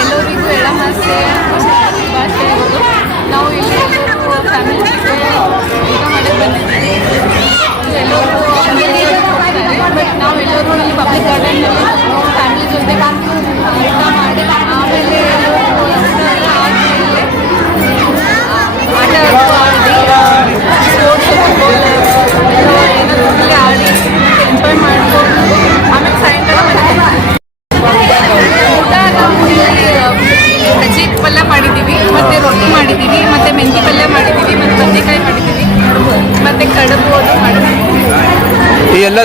ಎಲ್ಲರಿಗೂ ಎಳಮಾಸೆ ಶುಭಾಶಯಗಳು. ನಾವು ಇಲ್ಲಿ ಫ್ಯಾಮಿಲಿ ಊಟ ಮಾಡಿ ಬಂದಿದ್ದೀವಿ. ಎಲ್ಲರೂ ಬಟ್ ನಾವು ಎಲ್ಲರೂ ಇಲ್ಲಿ ಪಬ್ಲಿಕ್ ಗಾರ್ಡನ್ನಲ್ಲಿ ಫ್ಯಾಮಿಲಿ ಜೊತೆ ಊಟ ಮಾಡಿ ಆಮೇಲೆ ಆಟ ಆಡಿ ಸ್ಪೋರ್ಟ್ಸ್ ಫುಟ್ಬಾಲ್ ಏನಾದರೂ ಆಡಿ ಎಂಜಾಯ್ ಮಾಡ್ಕೊಂಡು ಆಮೇಲೆ ಸಾಯಂಕಾಲ ಊಟ ನಾವು ಸಜ್ಜಿ ಪಲ್ಯ ಮಾಡಿದ್ದೀವಿ, ಮತ್ತು ರೊಟ್ಟಿ ಮಾಡಿದ್ದೀವಿ, ಮತ್ತು ಮೆಂತಿ ಪಲ್ಯ ಮಾಡಿದ್ದೀವಿ, ಮತ್ತು ಬದನೆಕಾಯಿ ಮಾಡಿದ್ದೀವಿ, ಮತ್ತು ಕಡುಬು ಅದು ಮಾಡಿದ್ದೀವಿ. ಈ ಎಲ್ಲ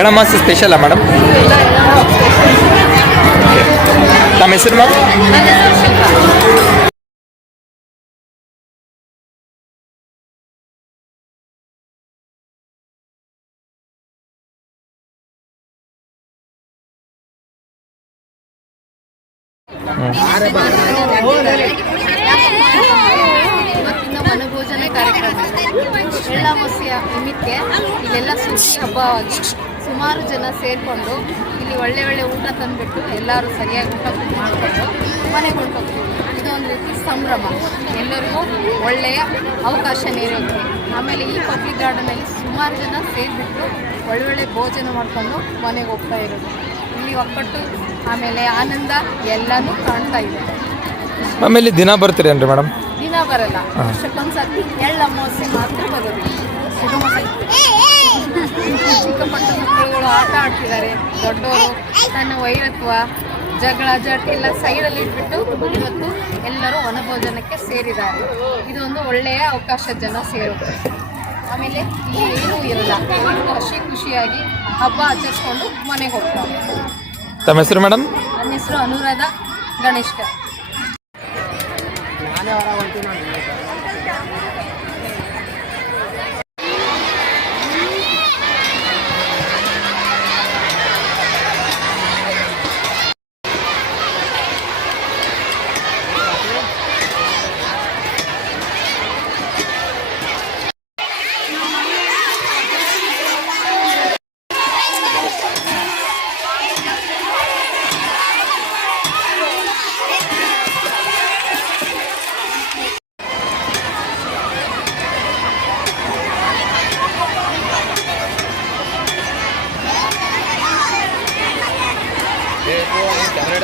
ಎಳಮಾಸ ಸ್ಪೆಷಲ್ಲ ಮೇಡಮ್? ನಮ್ಮ ಹೆಸರು ಮ್ಯಾಮ್? ನನ್ನ ಹೆಸರು ಶಿಲ್ಪಾ. ಇವತ್ತಿನ ವನಭೋಜನ ಕಾರ್ಯಕ್ರಮ ಎಳ್ಳಮಾವಾಸ್ಯೆಯ ನಿಮಿತ್ತ ಇಲ್ಲೆಲ್ಲ ಸುಗ್ಗಿ ಹಬ್ಬವಾಗಿ ಸುಮಾರು ಜನ ಸೇರಿಕೊಂಡು ಇಲ್ಲಿ ಒಳ್ಳೆ ಒಳ್ಳೆ ಊಟ ತಂದುಬಿಟ್ಟು ಎಲ್ಲರೂ ಸರಿಯಾಗಿ ಊಟ ಮಾಡಿಕೊಂಡು ಮನೆಗೆ ಹೊರಟೋಗ್ತೀವಿ. ಇದು ಒಂದು ರೀತಿ ಸಂಭ್ರಮ, ಎಲ್ಲರಿಗೂ ಒಳ್ಳೆಯ ಅವಕಾಶ ನೀಡುತ್ತೆ. ಆಮೇಲೆ ಈ ಪಬ್ಲಿಕ್ ಗಾರ್ಡನಲ್ಲಿ ಸುಮಾರು ಜನ ಸೇರಿಬಿಟ್ಟು ಒಳ್ಳೊಳ್ಳೆ ಭೋಜನ ಮಾಡಿಕೊಂಡು ಮನೆಗೆ ಹೋಗ್ತಾ ಇರೋದು. ಇಲ್ಲಿ ಒಕ್ಕಟ್ಟು ಆಮೇಲೆ ಆನಂದ ಎಲ್ಲನೂ ಕಾಣ್ತಾ ಇದೆ. ಆಮೇಲೆ ದಿನ ಬರ್ತೀರಿ ಏನ್ರಿ ಮೇಡಮ್? ದಿನ ಬರಲ್ಲ, ವರ್ಷಕ್ಕೊಂದ್ಸತಿ ಎಳ್ಳಮಾವಾಸ್ಯೆ ಮಾತ್ರ ಬರೋದು. ಚಿಕ್ಕ ಪುಟ್ಟ ಮಕ್ಕಳುಗಳು ಆಟ ಆಡ್ತಿದ್ದಾರೆ, ದೊಡ್ಡವರು ತನ್ನ ವೈರತ್ವ ಜಗಳ ಜಟ್ ಎಲ್ಲ ಸೈಡಲ್ಲಿ ಇಟ್ಬಿಟ್ಟು ಇವತ್ತು ಎಲ್ಲರೂ ವನಭೋಜನಕ್ಕೆ ಸೇರಿದ್ದಾರೆ. ಇದೊಂದು ಒಳ್ಳೆಯ ಅವಕಾಶ ಜನ ಸೇರೋದು. ಆಮೇಲೆ ಇಲ್ಲಿ ಏನೂ ಇರಲ್ಲ, ಎಲ್ಲರೂ ಖುಷಿಯಾಗಿ ಹಬ್ಬ ಆಚರಿಸ್ಕೊಂಡು ಮನೆಗೆ ಹೋಗ್ತಾರೆ. ತಮ್ಮ ಹೆಸರು ಮೇಡಮ್? ನನ್ನ ಹೆಸರು ಅನುರಾಧ ಗಣೇಶ್ಕರ್.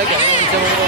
ಕ್ಯಾಮ್ರಾ